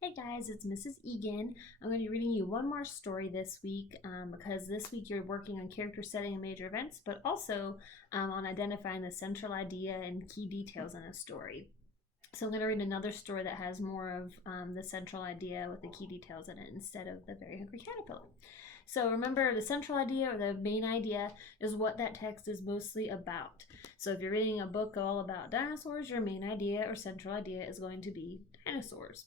Hey guys, it's Mrs. Egan. I'm going to be reading you one more story this week because this week you're working on character setting and major events, but also on identifying the central idea and key details in a story. So I'm going to read another story that has more of the central idea with the key details in it instead of the Very Hungry Caterpillar. So remember, the central idea or the main idea is what that text is mostly about. So if you're reading a book all about dinosaurs, your main idea or central idea is going to be dinosaurs.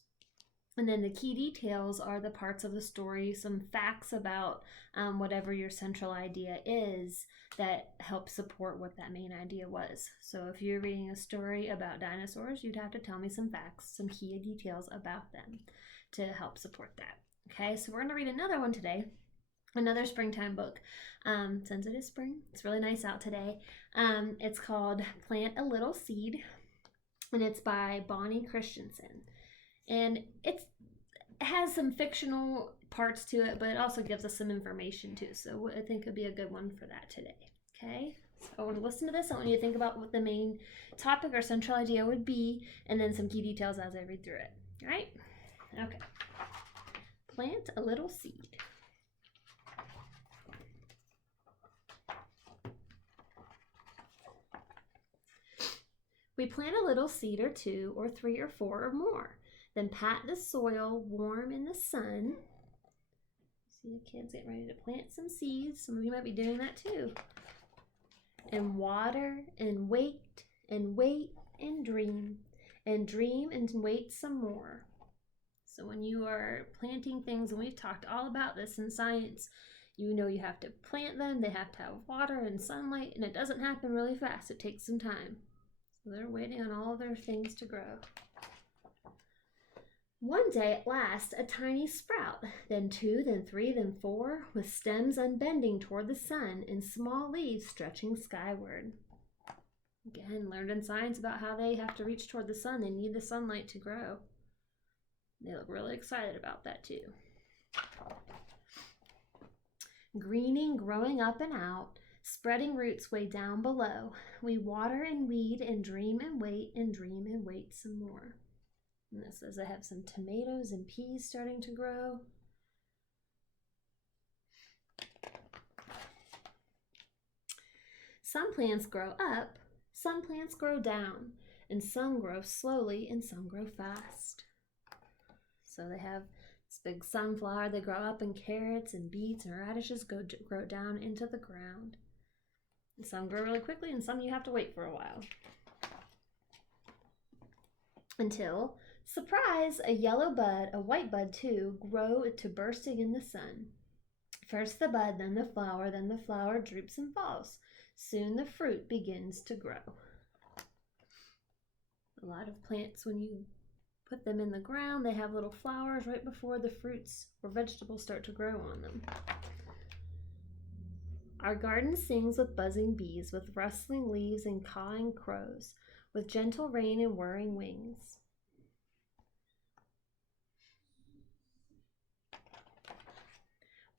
And then the key details are the parts of the story, some facts about whatever your central idea is that help support what that main idea was. So if you're reading a story about dinosaurs, you'd have to tell me some facts, some key details about them to help support that. Okay, so we're going to read another one today, another springtime book. Since it is spring, it's really nice out today. It's called Plant a Little Seed, and it's by Bonnie Christensen. And it has some fictional parts to it, but it also gives us some information too. So I think it'd be a good one for that today. Okay, so I want to listen to this. I want you to think about what the main topic or central idea would be, and then some key details as I read through it. All right? Okay. Plant a little seed. We plant a little seed or two, or three or four or more. Then pat the soil warm in the sun. See the kids getting ready to plant some seeds. Some of you might be doing that too. And water and wait and wait and dream and wait some more. So when you are planting things, and we've talked all about this in science, you know you have to plant them, they have to have water and sunlight, and it doesn't happen really fast. It takes some time. So they're waiting on all of their things to grow. One day at last, a tiny sprout, then two, then three, then four, with stems unbending toward the sun and small leaves stretching skyward. Again, learned in science about how they have to reach toward the sun. They need the sunlight to grow. They look really excited about that too. Greening, growing up and out, spreading roots way down below. We water and weed and dream and wait some more. And this says I have some tomatoes and peas starting to grow. Some plants grow up, some plants grow down, and some grow slowly and some grow fast. So they have this big sunflower, they grow up, and carrots and beets and radishes grow down into the ground. And some grow really quickly, and some you have to wait for a while. Until, surprise, a yellow bud, a white bud too, grow to bursting in the sun. First the bud, then the flower droops and falls. Soon the fruit begins to grow. A lot of plants, when you put them in the ground, they have little flowers right before the fruits or vegetables start to grow on them. Our garden sings with buzzing bees, with rustling leaves and cawing crows, with gentle rain and whirring wings.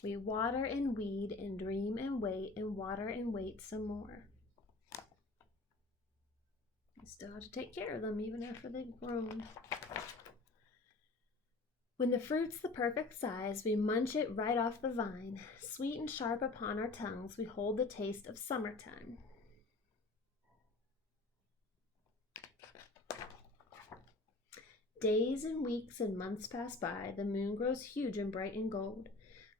We water and weed and dream and wait and water and wait some more. You still have to take care of them even after they've grown. When the fruit's the perfect size, we munch it right off the vine. Sweet and sharp upon our tongues, we hold the taste of summertime. Days and weeks and months pass by. The moon grows huge and bright and gold.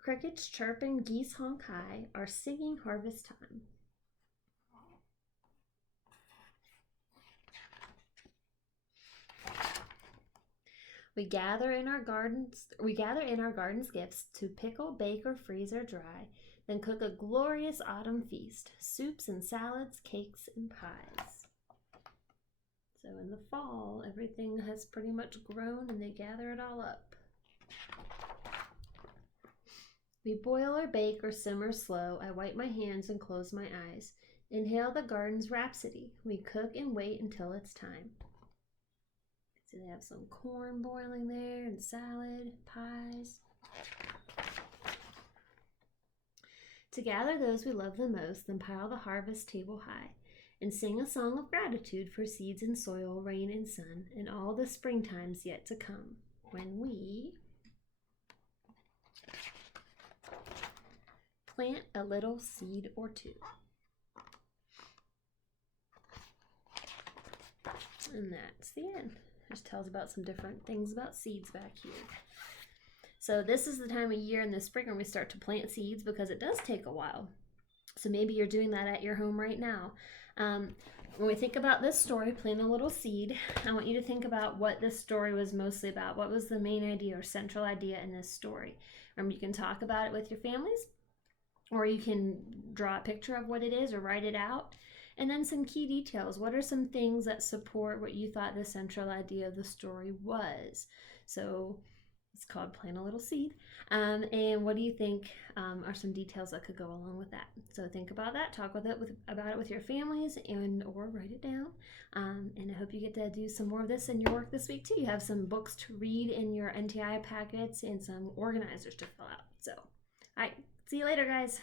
Crickets chirp and geese honk high, are singing harvest time. We gather in our gardens gifts to pickle, bake, or freeze or dry, then cook a glorious autumn feast, soups and salads, cakes and pies. So in the fall, everything has pretty much grown and they gather it all up. We boil or bake or simmer slow. I wipe my hands and close my eyes. Inhale the garden's rhapsody. We cook and wait until it's time. So they have some corn boiling there and salad, pies. To gather those we love the most, then pile the harvest table high and sing a song of gratitude for seeds and soil, rain and sun, and all the springtimes yet to come. when we plant a little seed or two. And that's the end. Just tells about some different things about seeds back here. So this is the time of year in the spring when we start to plant seeds, because it does take a while. So maybe you're doing that at your home right now. When we think about this story, Plant a Little Seed, I want you to think about what this story was mostly about. What was the main idea or central idea in this story? Remember, you can talk about it with your families, or you can draw a picture of what it is or write it out. And then some key details. What are some things that support what you thought the central idea of the story was? So it's called Plant a Little Seed. And what do you think are some details that could go along with that? So think about that, talk about it with your families, or write it down. And I hope you get to do some more of this in your work this week too. You have some books to read in your NTI packets and some organizers to fill out. So, all right, see you later, guys.